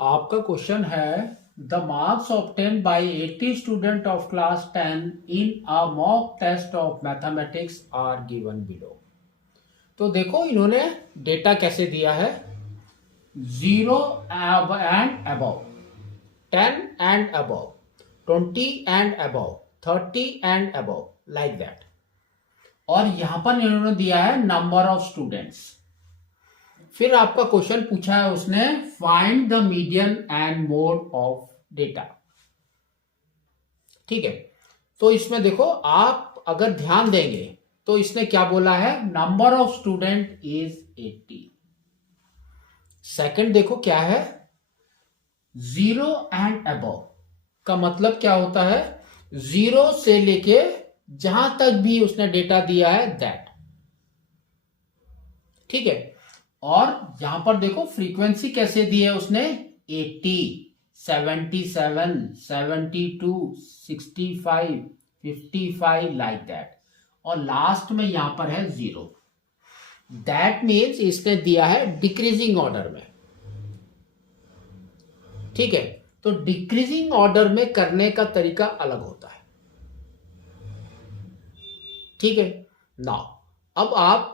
आपका क्वेश्चन है the marks obtain by 80 student of class 10 in a mock test of mathematics are given below. तो देखो इन्होंने data कैसे दिया है, 0 and above, 10 and above, 20 and above, 30 and above, like that. और यहां पर इन्होंने दिया है नंबर ऑफ स्टूडेंट्स। फिर आपका क्वेश्चन पूछा है उसने, find the median and mode of data. ठीक है, तो इसमें देखो आप अगर ध्यान देंगे तो इसने क्या बोला है, number of student is 80। Second देखो क्या है, 0 एंड अबव का मतलब क्या होता है, 0 से लेके जहां तक भी उसने डेटा दिया है दैट। ठीक है, और यहां पर देखो फ्रीक्वेंसी कैसे दी है उसने, 80, 77, 72, 65, 55, लाइक दैट। और लास्ट में यहां पर है 0। दैट मीन्स इसने दिया है डिक्रीजिंग ऑर्डर में। ठीक है, तो डिक्रीजिंग ऑर्डर में करने का तरीका अलग होता है। ठीक है, नाउ अब आप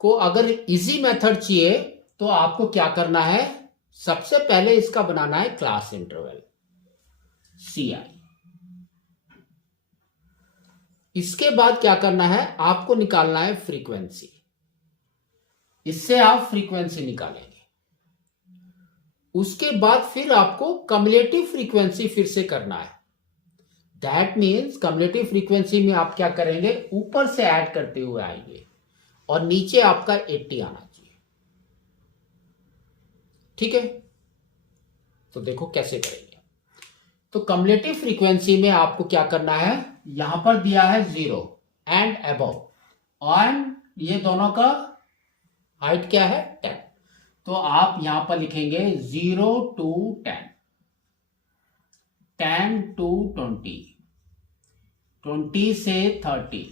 को अगर इजी मेथड चाहिए तो आपको क्या करना है, सबसे पहले इसका बनाना है क्लास इंटरवल, CI। इसके बाद क्या करना है, आपको निकालना है फ्रीक्वेंसी। इससे आप फ्रीक्वेंसी निकालेंगे। उसके बाद फिर आपको कम्युलेटिव फ्रीक्वेंसी फिर से करना है। दैट मीन्स कम्युलेटिव फ्रीक्वेंसी में आप क्या करेंगे, ऊपर से ऐड करते हुए आएंगे और नीचे आपका 80 आना चाहिए। ठीक है, तो देखो कैसे करेंगे। तो कम्युलेटिव फ्रीक्वेंसी में आपको क्या करना है, यहां पर दिया है 0 एंड अबव, एंड ये दोनों का हाइट क्या है, 10। तो आप यहां पर लिखेंगे 0 to 10, 10 to 20, 20 से 30,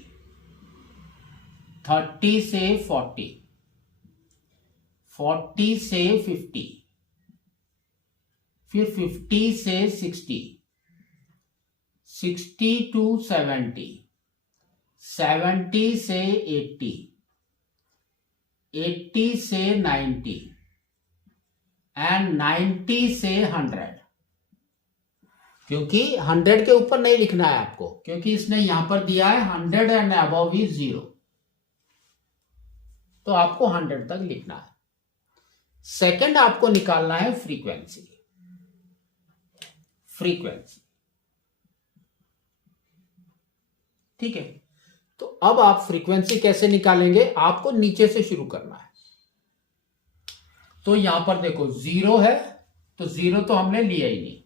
30 से 40, 40 से 50, फिर 50 से 60, 60 to 70, 70 से 80, 80 से 90 एंड 90 से 100। क्योंकि 100 के ऊपर नहीं लिखना है आपको, क्योंकि इसने यहां पर दिया है 100 एंड अबव इज 0, तो आपको 100 तक लिखना है। सेकंड आपको निकालना है फ्रीक्वेंसी। फ्रीक्वेंसी ठीक है, तो अब आप फ्रीक्वेंसी कैसे निकालेंगे, आपको नीचे से शुरू करना है। तो यहां पर देखो 0 है, तो 0 तो हमने लिया ही नहीं।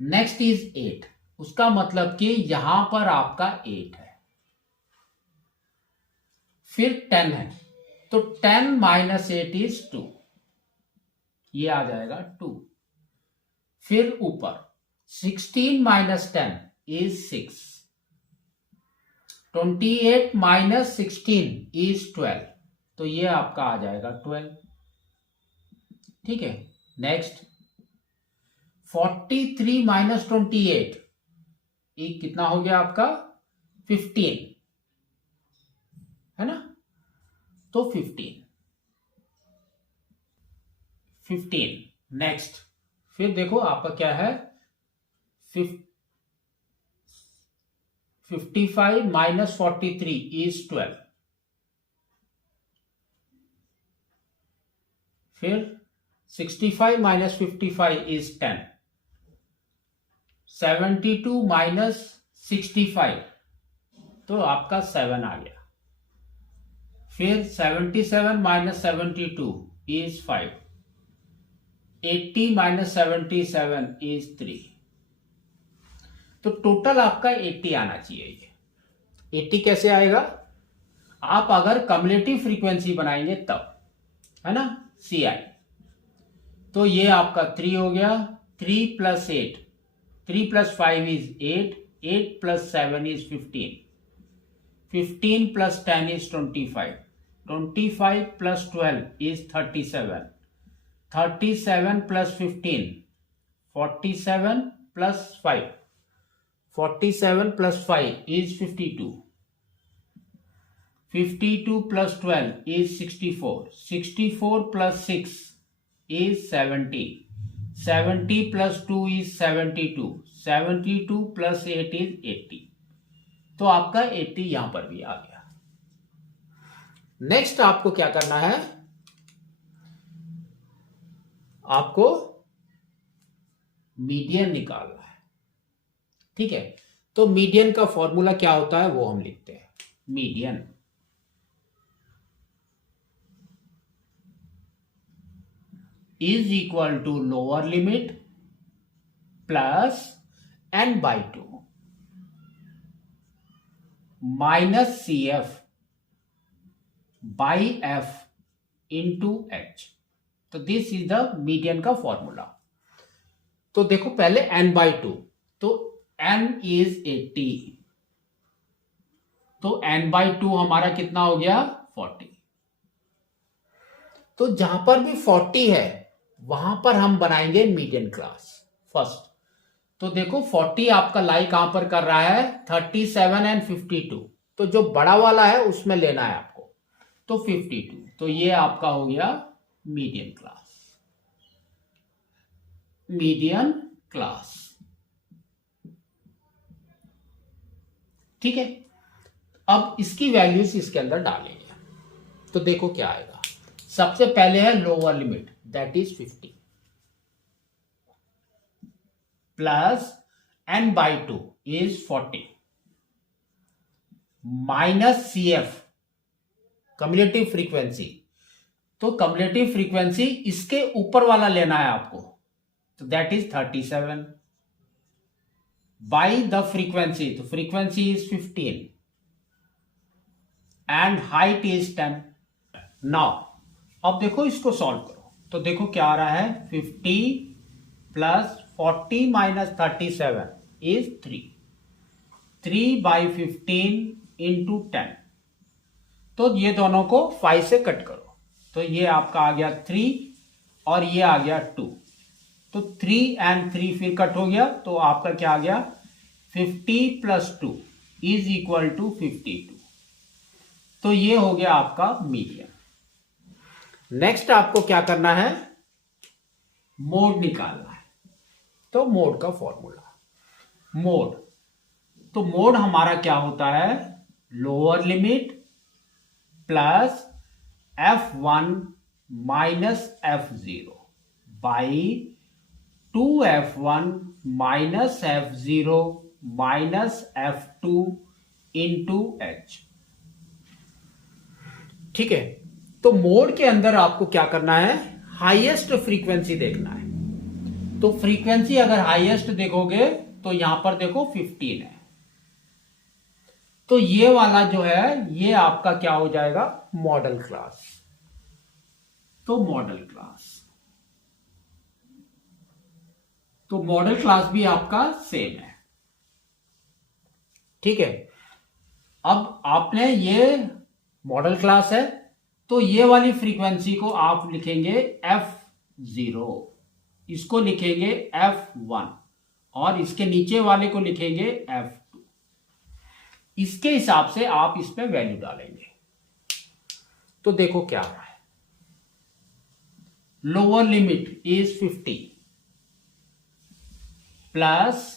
नेक्स्ट इज 8, उसका मतलब कि यहां पर आपका 8 है। फिर 10 है, तो 10 माइनस 8 इज 2, ये आ जाएगा 2। फिर ऊपर 16 माइनस 10 इज 6, 28 माइनस 16 इज 12, तो ये आपका आ जाएगा 12। ठीक है, नेक्स्ट 43 माइनस 28, ये कितना हो गया आपका, 15, है ना, तो 15। नेक्स्ट फिर देखो आपका क्या है, 55 माइनस 43 इज 12। फिर 65 माइनस 55 इज 10, 72 माइनस 65, तो आपका 7 आ गया। फिर 77 माइनस 72 इज 5, 80 माइनस 77 इज 3, तो टोटल आपका 80 आना चाहिए। 80 कैसे आएगा, आप अगर कम्युलेटिव फ्रीक्वेंसी बनाएंगे तब, है ना, CI। तो ये आपका 3 हो गया, 3 plus 8, 3 plus 5 is 8, 8 plus 7 is 15, 15 plus 10 is 25, 25 plus 12 is 37, 37 plus 15, 47 plus 5, 47 plus 5 is 52, 52 plus 12 is 64, 64 plus 6 is 70, 70 plus 2 is 72, 72 plus 8 is 80. तो आपका 80 यहां पर भी आ गया। नेक्स्ट आपको क्या करना है, आपको मीडियन निकालना है। ठीक है, तो मीडियन का फॉर्मूला क्या होता है वो हम लिखते हैं। Median is equal to lower limit plus n by 2 minus CF by F into H। तो दिस इज द मीडियन का फॉर्मूला। तो देखो पहले n by 2, तो n is 80, तो n by 2 हमारा कितना हो गया 40। तो जहां पर भी 40 है वहां पर हम बनाएंगे मीडियन क्लास फर्स्ट। तो देखो 40 आपका लाई कहां पर कर रहा है 37 एंड 52, तो जो बड़ा वाला है उसमें लेना है आपको, तो 52, तो ये आपका हो गया मीडियन क्लास। मीडियन क्लास ठीक है। अब इसकी वैल्यूज इसके अंदर डालेंगे, तो देखो क्या आएगा। सबसे पहले है lower limit, that is 50 plus n by 2 is 40 minus CF cumulative frequency. तो कम्युलेटिव फ्रीक्वेंसी इसके ऊपर वाला लेना है आपको, तो that is 37 by the frequency, तो frequency is 15 and height is 10। Now अब देखो इसको सॉल्व करो, तो देखो क्या आ रहा है 50 plus 40 minus 37 is 3, 3 by 15 into 10। तो ये दोनों को 5 से कट करो, तो ये आपका आ गया 3 और ये आ गया 2, तो 3 एंड 3 फिर कट हो गया, तो आपका क्या आ गया 50 प्लस 2 इज इक्वल टू 52। तो ये हो गया आपका मीडियन। नेक्स्ट आपको क्या करना है, मोड निकालना है। तो मोड का फॉर्मूला, मोड, तो मोड हमारा क्या होता है lower limit plus f1 minus f0 by 2f1 minus f0 minus f2 into h। ठीक है, तो मोड के अंदर आपको क्या करना है, हाईएस्ट फ्रीक्वेंसी देखना है। तो फ्रीक्वेंसी अगर हाईएस्ट देखोगे तो यहां पर देखो 15 है, तो ये वाला जो है ये आपका क्या हो जाएगा मॉडल क्लास। तो मॉडल क्लास, तो मॉडल क्लास भी आपका सेम है। ठीक है, अब आपने ये मॉडल क्लास है, तो ये वाली फ्रीक्वेंसी को आप लिखेंगे f0, इसको लिखेंगे f1 और इसके नीचे वाले को लिखेंगे f2। इसके हिसाब से आप इसमें वैल्यू डालेंगे। तो देखो क्या है, lower limit is 50 plus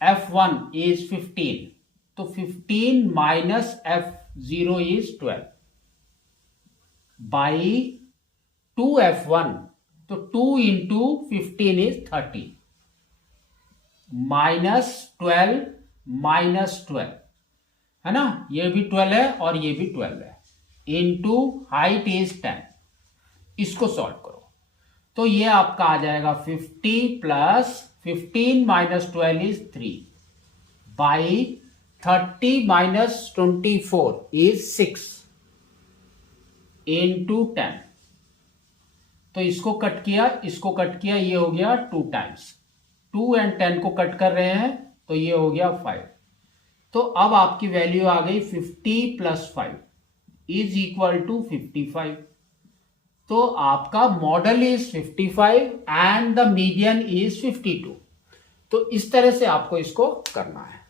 f1 is 15, तो 15 minus f0 is 12 by 2f1, तो 2 इंटू 15 इज 30 माइनस 12 माइनस 12 है ना, ये भी 12 है और ये भी 12 है, इंटू हाइट इज 10। इसको सॉल्व करो, तो ये आपका आ जाएगा 50 plus 15 minus 12 is 3 by 30 minus 24 is 6 into 10। तो इसको कट किया, इसको कट किया, ये हो गया 2 टाइम्स, 2 एंड 10 को कट कर रहे हैं, तो ये हो गया 5। तो अब आपकी वैल्यू आ गई 50 प्लस 5 इज इक्वल टू 55। तो आपका model is 55 and the median is 52। तो इस तरह से आपको इसको करना है।